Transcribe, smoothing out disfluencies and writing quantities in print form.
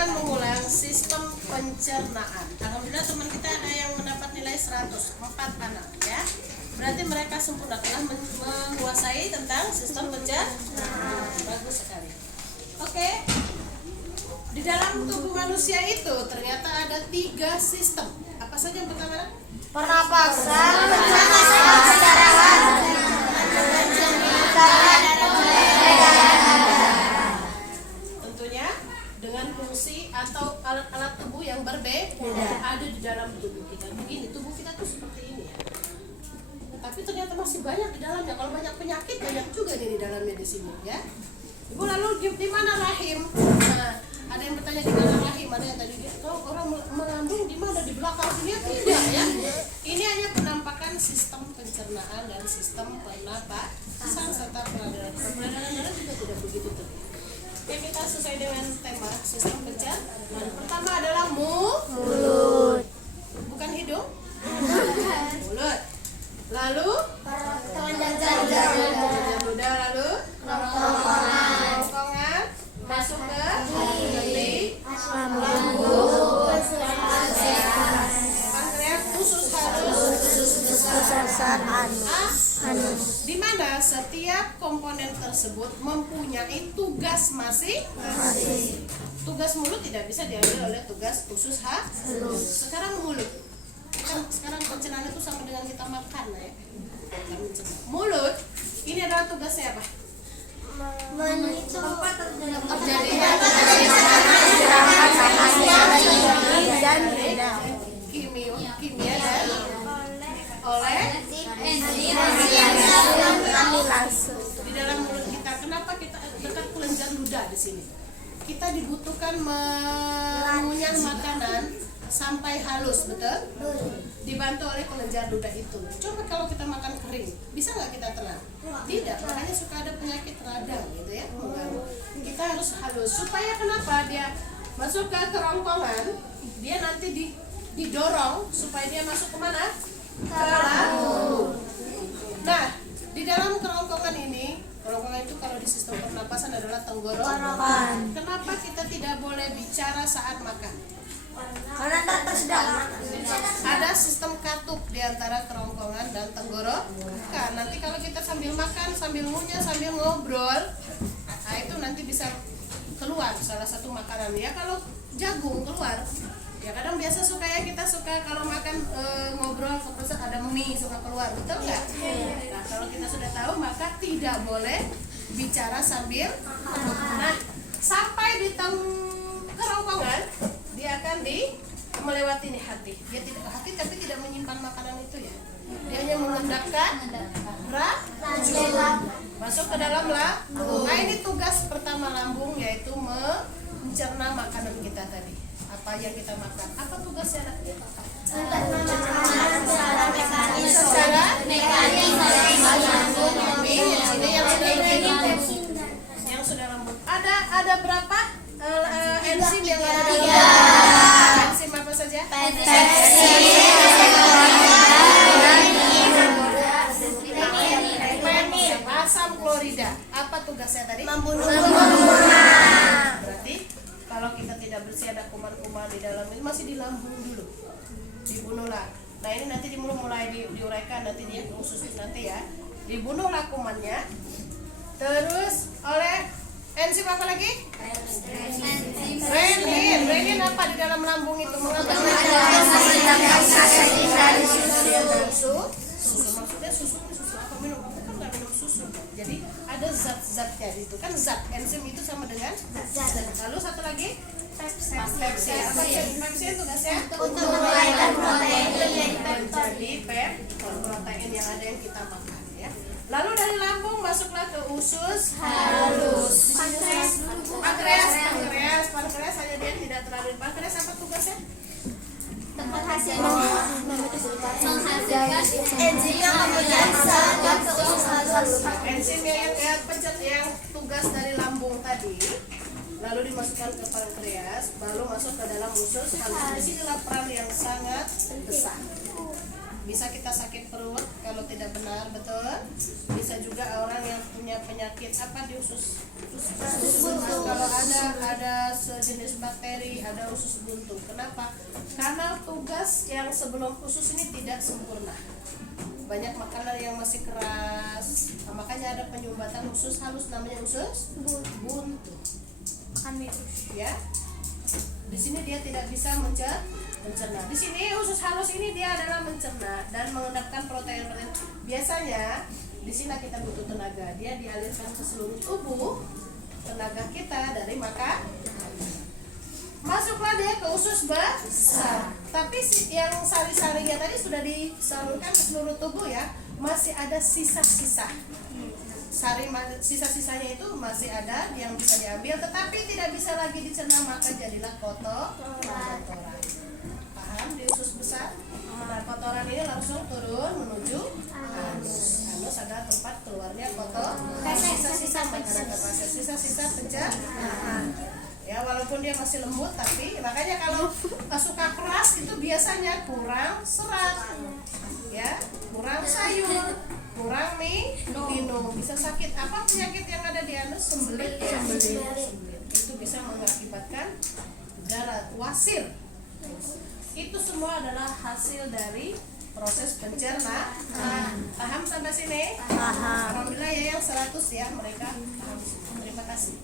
akan mengulang sistem pencernaan. Alhamdulillah teman kita ada yang mendapat nilai 100, 4 anak ya. Berarti mereka sempurna telah menguasai tentang sistem pencernaan. Bagus sekali. Oke. Di dalam tubuh manusia itu ternyata ada 3 sistem. Apa saja yang pertama? Pernapasan, tentunya dengan fungsi atau alat-alat tubuh yang berbeda ada di dalam tubuh kita. Begini, tubuh kita tuh seperti ini ya. Tapi ternyata masih banyak di dalamnya. Kalau banyak penyakit banyak juga nih di dalamnya di sini ya. Ibu, lalu di mana rahim? Nah, ada yang bertanya di mana rahim, ada yang tadi kalau orang mengandung di mana, di belakang sini? Tidak ya. Ini hanya penampakan sistem pencernaan dan sistem pernapasan serta peredaran darah juga tidak begitu tuh. Oke, kita sesuai dengan tema sistem pencernaan. Pertama adalah mulut, bukan hidung, mulut. Lalu kelenjar ludah, lalu kerongkongan, masuk ke hati, lambung, pankreas, usus halus, di mana setiap komponen tersebut mempunyai tugas masing-masing. Tugas mulut tidak bisa diambil oleh tugas usus halus. Sekarang mulut. Sekarang pencernaan itu sama dengan kita makan ya. Mulut ini adalah tugasnya apa? Kimia dan oleh di dalam mulut kita. Kenapa kita dekat kelenjar ludah di sini? Kita dibutuhkan mengunyah makanan sampai halus, betul? Dibantu oleh kelenjar ludah itu. Coba kalau kita makan kering, bisa nggak kita tenang? Tidak, makanya suka ada penyakit radang gitu ya. Kita harus halus. Supaya kenapa? Dia masuk ke kerongkongan, dia nanti didorong supaya dia masuk kemana? Ke lambung. Nah, di dalam kerongkongan ini, kerongkongan itu kalau di sistem pernapasan adalah tenggorokan. Kenapa kita tidak boleh bicara saat makan? karena tak tersedak. Ada sistem katup di antara kerongkongan dan tenggorokan. Nanti kalau kita sambil makan, sambil ngunyah, sambil ngobrol, nah itu nanti bisa keluar salah satu makanan ya. Kalau jagung keluar, ya kadang biasa suka ya, kita suka kalau makan ngobrol kepeset ada mie suka keluar, betul nggak? Nah kalau kita sudah tahu maka tidak boleh bicara sambil. Nah sampai di kerongkongan dia akan melewati nih hati. Dia tidak ke hati tapi tidak menyimpan makanan itu ya. Dia hanya mengendapkan masuk ke dalam lambung. Nah ini tugas pertama lambung, yaitu mencerna makanan kita tadi. Apa yang kita makan? Apa tugasnya? Secara mekanis yang sudah lambung. Ada berapa enzim yang ada di dalam? Enzim apa saja? Asam klorida. Apa tugasnya tadi? Membunuh. Berarti kalau kita tidak bersih ada kuman-kuman di dalam ini, masih di lambung dulu. Dibunuhlah. Nah ini nanti mulai diuraikan, nanti dia ke usus nanti ya. Dibunuhlah kumannya. Terus oleh enzim apa lagi? Renin apa di dalam lambung itu? Mengapa? Susu. Maksudnya susu apa, minum? Aku kan nggak minum susu. Jadi ada zat-zatnya itu kan, zat. Enzim itu sama dengan zat. Lalu satu lagi pepsin. Apa pepsin tugasnya? Untuk melahirkan protein. Menjadi protein yang ada yang kita makan ya. Lalu dari lambung masuklah ke usus halus. Pankreas hanya dia tidak terlalu. Pankreas apa tugasnya? Menghasilkan enzim yang kemudian disalurkan ke usus halus. Enzim yang pencet yang tugas dari lambung tadi, lalu dimasukkan ke pankreas, lalu masuk ke dalam usus halus. Di sinilah peran yang sangat besar. Bisa kita sakit perut kalau tidak benar, betul. Bisa juga orang yang punya penyakit apa di usus buntu. Kalau ada sejenis bakteri, ada usus buntu. Kenapa? Karena tugas yang sebelum usus ini tidak sempurna. Banyak makanan yang masih keras, makanya ada penyumbatan usus halus, namanya usus buntu. Ya, di sini dia tidak bisa mencerna. Di sini usus halus ini dia adalah mencerna dan mengendapkan protein-protein. Biasanya di sini kita butuh tenaga, dia dialirkan ke seluruh tubuh. Tenaga kita dari makan. Masuklah dia ke usus besar. Tapi yang sari-sarinya tadi sudah disalurkan ke seluruh tubuh ya. Masih ada sisa-sisa. Sisa-sisanya itu masih ada yang bisa diambil, tetapi tidak bisa lagi dicerna, maka jadilah kotoran. Paham di usus besar? Nah, kotoran ini langsung turun menuju anus. Anus adalah tempat keluarnya sisa-sisa makanan terpaksa, sisa-sisa pencernaan. Ya, walaupun dia masih lembut, tapi makanya kalau suka keras itu biasanya kurang serat, ya, kurang sayur, kurang minum, bisa sakit. Apa penyakit yang ada di anus? Sembelit. Itu bisa mengakibatkan garat, wasir. Itu semua adalah hasil dari proses pencernaan. Paham sampai sini? Paham. Alhamdulillah ya, yang 100 ya mereka paham. Terima kasih.